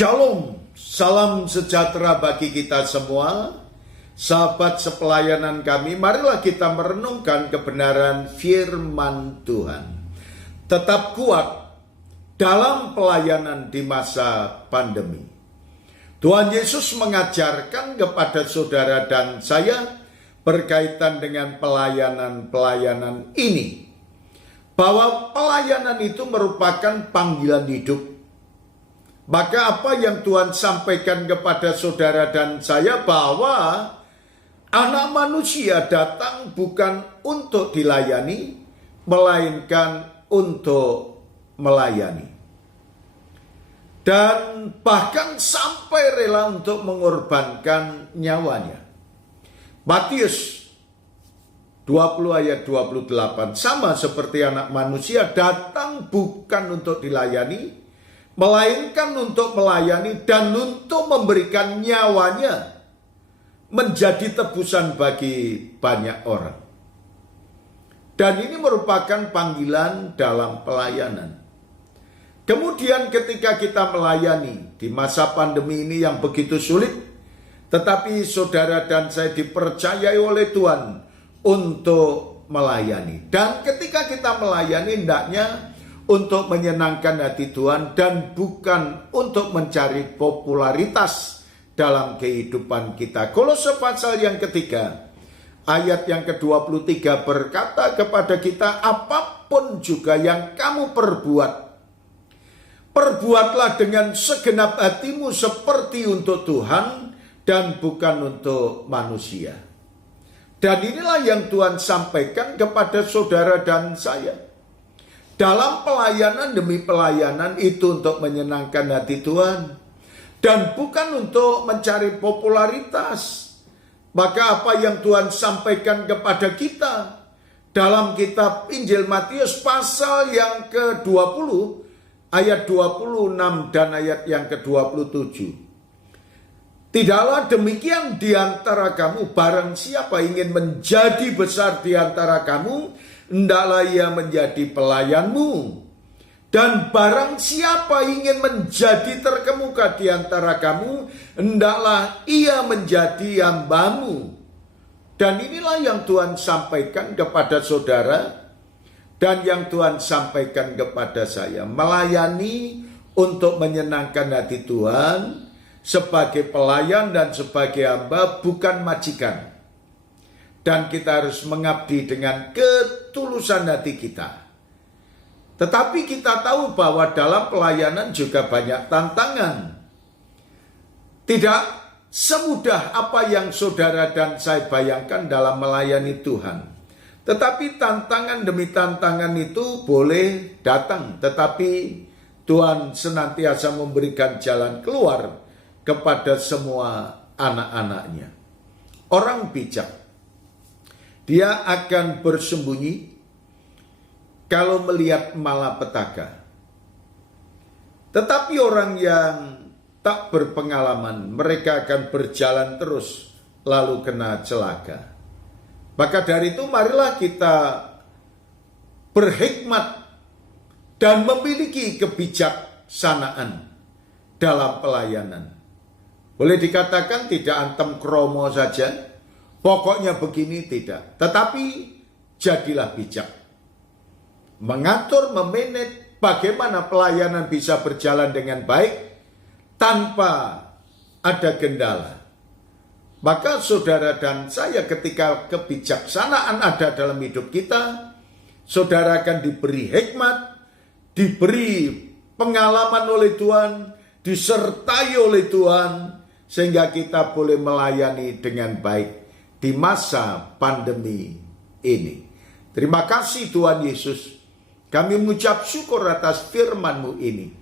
Shalom, salam sejahtera bagi kita semua. Sahabat sepelayanan kami, marilah kita merenungkan kebenaran firman Tuhan. Tetap kuat dalam pelayanan di masa pandemi. Tuhan Yesus mengajarkan kepada saudara dan saya berkaitan dengan pelayanan-pelayanan ini, bahwa pelayanan itu merupakan panggilan hidup. Maka apa yang Tuhan sampaikan kepada saudara dan saya, bahwa Anak Manusia datang bukan untuk dilayani, melainkan untuk melayani. Dan bahkan sampai rela untuk mengorbankan nyawanya. Matius 20 ayat 28, sama seperti Anak Manusia datang bukan untuk dilayani, melainkan untuk melayani dan untuk memberikan nyawanya menjadi tebusan bagi banyak orang. Dan ini merupakan panggilan dalam pelayanan. Kemudian ketika kita melayani di masa pandemi ini yang begitu sulit, tetapi saudara dan saya dipercayai oleh Tuhan untuk melayani. Dan ketika kita melayani, hendaknya untuk menyenangkan hati Tuhan dan bukan untuk mencari popularitas dalam kehidupan kita. Kolose pasal yang ketiga, ayat yang ke-23 berkata kepada kita, apapun juga yang kamu perbuat, perbuatlah dengan segenap hatimu seperti untuk Tuhan dan bukan untuk manusia. Dan inilah yang Tuhan sampaikan kepada saudara dan saya. Dalam pelayanan demi pelayanan itu untuk menyenangkan hati Tuhan dan bukan untuk mencari popularitas. Maka apa yang Tuhan sampaikan kepada kita dalam kitab Injil Matius pasal yang ke-20 ayat 26 dan ayat yang ke-27. Tidaklah demikian di antara kamu, barang siapa ingin menjadi besar di antara kamu, hendaklah ia menjadi pelayanmu. Dan barang siapa ingin menjadi terkemuka di antara kamu, hendaklah ia menjadi hambamu. Dan inilah yang Tuhan sampaikan kepada saudara dan yang Tuhan sampaikan kepada saya. Melayani untuk menyenangkan hati Tuhan sebagai pelayan dan sebagai hamba, bukan majikan. Dan kita harus mengabdi dengan ketulusan hati kita. Tetapi kita tahu bahwa dalam pelayanan juga banyak tantangan. Tidak semudah apa yang saudara dan saya bayangkan dalam melayani Tuhan. Tetapi tantangan demi tantangan itu boleh datang. Tetapi Tuhan senantiasa memberikan jalan keluar kepada semua anak-anaknya. Orang bijak, dia akan bersembunyi kalau melihat malapetaka. Tetapi orang yang tak berpengalaman, mereka akan berjalan terus lalu kena celaka. Maka dari itu marilah kita berhikmat dan memiliki kebijaksanaan dalam pelayanan. Boleh dikatakan tidak antem kromo saja, pokoknya begini, tidak. Tetapi jadilah bijak. Mengatur, memanage bagaimana pelayanan bisa berjalan dengan baik tanpa ada kendala. Maka saudara dan saya, ketika kebijaksanaan ada dalam hidup kita, saudara akan diberi hikmat, diberi pengalaman oleh Tuhan, disertai oleh Tuhan, sehingga kita boleh melayani dengan baik di masa pandemi ini. Terima kasih Tuhan Yesus. Kami mengucap syukur atas firman-Mu ini.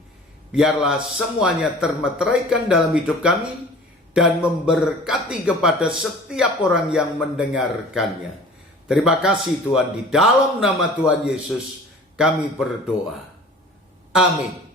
Biarlah semuanya termeteraikan dalam hidup kami dan memberkati kepada setiap orang yang mendengarkannya. Terima kasih Tuhan, di dalam nama Tuhan Yesus kami berdoa. Amin.